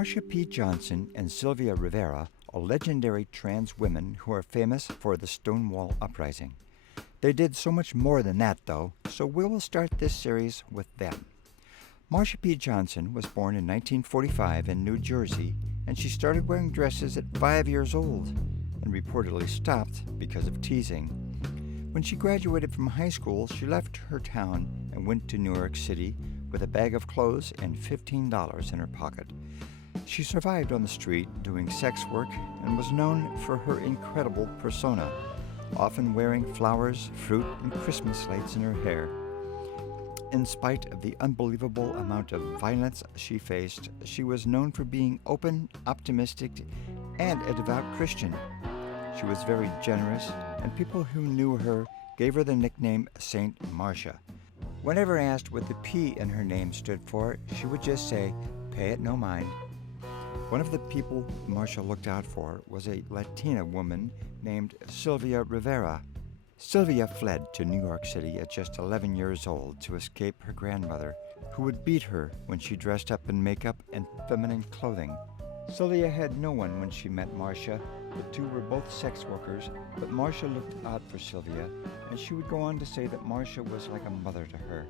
Marsha P. Johnson and Sylvia Rivera are legendary trans women who are famous for the Stonewall Uprising. They did so much more than that, though, so we will start this series with them. Marsha P. Johnson was born in 1945 in New Jersey, and she started wearing dresses at 5 years old and reportedly stopped because of teasing. When she graduated from high school, she left her town and went to New York City with a bag of clothes and $15 in her pocket. She survived on the street doing sex work and was known for her incredible persona, often wearing flowers, fruit, and Christmas lights in her hair. In spite of the unbelievable amount of violence she faced, she was known for being open, optimistic, and a devout Christian. She was very generous, and people who knew her gave her the nickname Saint Marsha. Whenever asked what the P in her name stood for, she would just say, "Pay it no mind." One of the people Marsha looked out for was a Latina woman named Sylvia Rivera. Sylvia fled to New York City at just 11 years old to escape her grandmother, who would beat her when she dressed up in makeup and feminine clothing. Sylvia had no one when she met Marsha. The two were both sex workers, but Marsha looked out for Sylvia, and she would go on to say that Marsha was like a mother to her.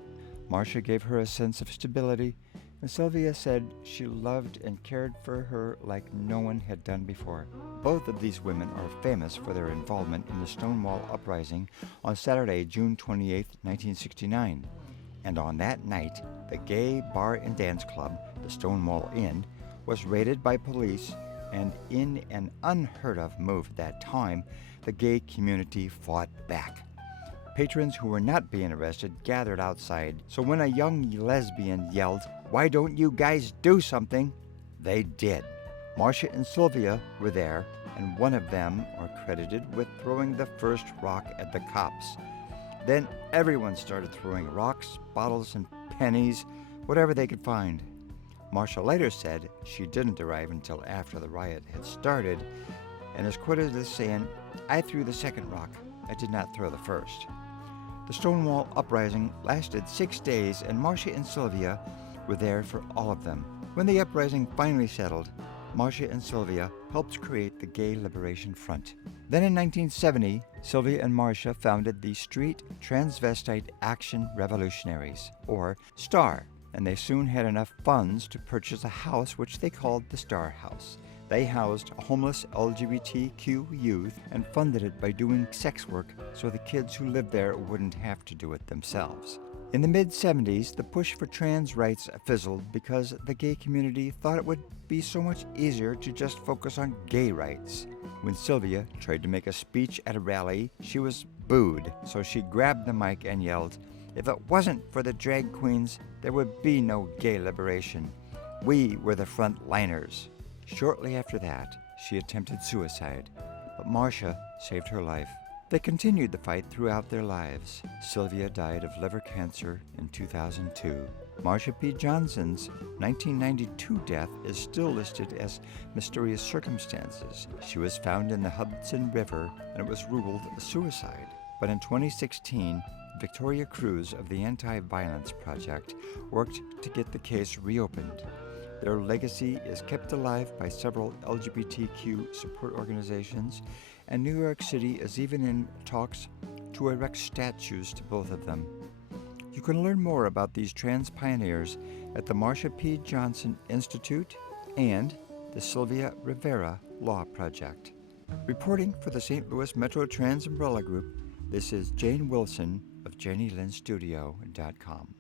Marsha gave her a sense of stability, and Sylvia said she loved and cared for her like no one had done before. Both of these women are famous for their involvement in the Stonewall Uprising on Saturday, June 28, 1969. And on that night, the gay bar and dance club, the Stonewall Inn, was raided by police, and in an unheard of move at that time, the gay community fought back. Patrons who were not being arrested gathered outside, so when a young lesbian yelled, "Why don't you guys do something?" they did. Marsha and Sylvia were there, and one of them are credited with throwing the first rock at the cops. Then everyone started throwing rocks, bottles, and pennies, whatever they could find. Marsha later said she didn't arrive until after the riot had started, and is quoted as saying, "I threw the second rock. I did not throw the first." The Stonewall Uprising lasted 6 days, and Marsha and Sylvia were there for all of them. When the uprising finally settled, Marsha and Sylvia helped create the Gay Liberation Front. Then in 1970, Sylvia and Marsha founded the Street Transvestite Action Revolutionaries, or STAR, and they soon had enough funds to purchase a house which they called the Star House. They housed homeless LGBTQ youth and funded it by doing sex work so the kids who lived there wouldn't have to do it themselves. In the mid-70s, the push for trans rights fizzled because the gay community thought it would be so much easier to just focus on gay rights. When Sylvia tried to make a speech at a rally, she was booed, so she grabbed the mic and yelled, "If it wasn't for the drag queens, there would be no gay liberation. We were the front liners." Shortly after that, she attempted suicide, but Marsha saved her life. They continued the fight throughout their lives. Sylvia died of liver cancer in 2002. Marsha P. Johnson's 1992 death is still listed as mysterious circumstances. She was found in the Hudson River, and it was ruled a suicide. But in 2016, Victoria Cruz of the Anti-Violence Project worked to get the case reopened. Their legacy is kept alive by several LGBTQ support organizations, and New York City is even in talks to erect statues to both of them. You can learn more about these trans pioneers at the Marsha P. Johnson Institute and the Sylvia Rivera Law Project. Reporting for the St. Louis Metro Trans Umbrella Group, this is Jane Wilson of JannieLynnStudio.com.